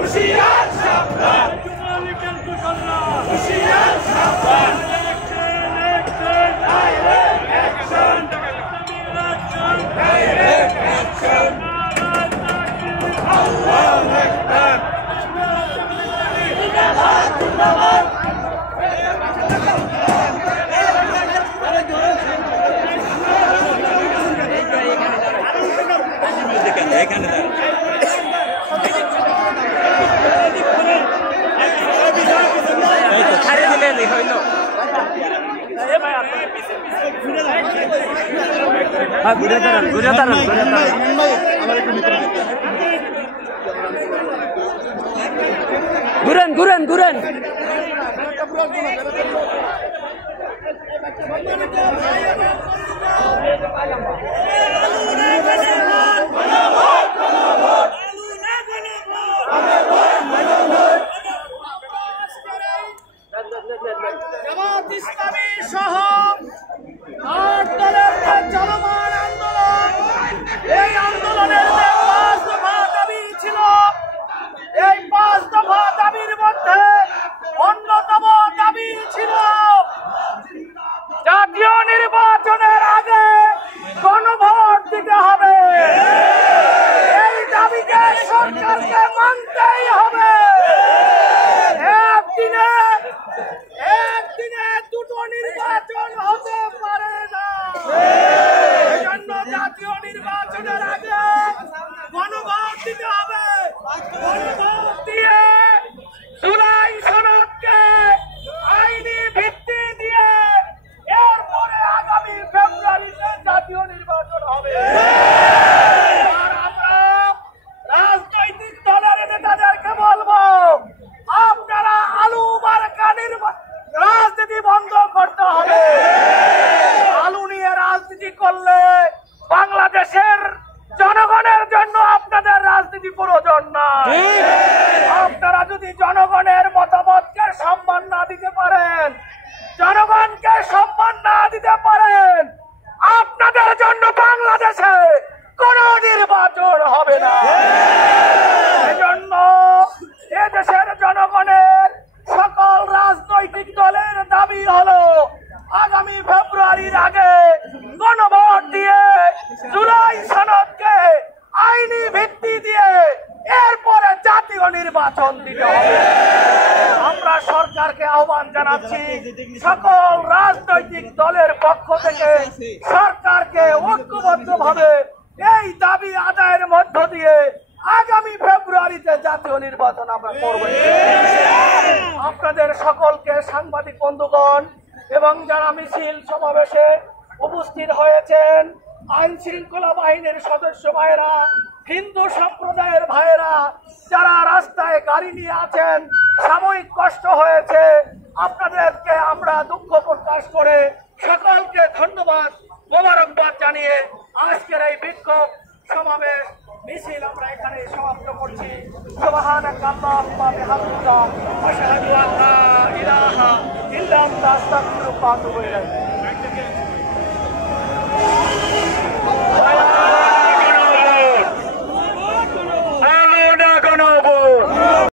হুঁশিয়ার সাবধান যুবলীগের দূষণরা হুঁশিয়ার সাবধান ডাইরেক্ট অ্যাকশন ডাইরেক্ট অ্যাকশন আল্লাহু আকবার ঘুরেন ঘুরেন জামাত ইসলামী সহ ৮ দলের চলমান আন্দোলন, এই আন্দোলনের যে ৫ দফা দাবি ছিল, এই ৫ দফা দাবির মধ্যে অন্যতম দাবি ছিল জাতীয় নির্বাচনের আগে গণভোট দিতে হবে। এই দাবিকে সরকারকে মানতেই হবে। একদিনে দুটো নির্বাচন হতে পারে না। এজন্য জাতীয় নির্বাচনের আগে গণভোট দিতে হবে। গণভোট দিয়ে জুলাই সনদকে আইনি ভিত্তি দিয়ে এরপরে আগামী ফেব্রুয়ারিতে জাতীয় নির্বাচন হবে। আর আমরা রাজনৈতিক দলের নেতাদেরকে বলবো, আপনারা আলু মার্কা রাজনীতি বন্ধ করতে হবে। আলু নিয়ে রাজনীতি করলে বাংলাদেশের জনগণের জন্য আপনাদের রাজনীতি প্রয়োজন না। আপনারা যদি জনগণের মতামতকে সম্মান না দিতে পারেন, জনগণকে সম্মান না দিতে পারেন, আপনাদের জন্য বাংলাদেশে কোনো নির্বাচন হবে না। এজন্য এদেশের জনগণের সকল রাজনৈতিক দলের দাবি হলো আগামী ফেব্রুয়ারির আগে গণভোট দিয়ে জুলাই সনদকে আইনি ভিত্তি দিয়ে এরপরে জাতীয় নির্বাচন দিতে হবে। আমরা সরকারকে আহ্বান জানাচ্ছি, সকল রাজনৈতিক দলের পক্ষ থেকে সরকারকে ঐক্যবদ্ধভাবে এই দাবি আদায়ের মধ্য দিয়ে আগামী ফেব্রুয়ারিতে জাতীয় নির্বাচন আমরা করব। আপনাদের সকলকে সাংবাদিক বন্ধুগণ এবং যারা মিছিল সমাবেশে উপস্থিত হয়েছেন, আইন শৃঙ্খলা বাহিনীর সদস্য ভাইয়েরা, হিন্দু সম্প্রদায়ের ভাইয়েরা যারা রাস্তায় গাড়ি নিয়ে আছেন, সাময়িক কষ্ট হয়েছে, আপনাদেরকে আমরা দুঃখ প্রকাশ করে সকলকে ধন্যবাদ মোবারকবাদ জানিয়ে আজকের এই বিক্ষোভ সমাবেশ মিছিল আমরা এখানে সমাপ্ত করছি। সুবহানাকা আল্লাহুম্মা বিহামদিকা আশহাদু আল্লা ইলাহা ইল্লা আনতা আস্তাগফিরুকা ওয়া আতুবু ইলাইক।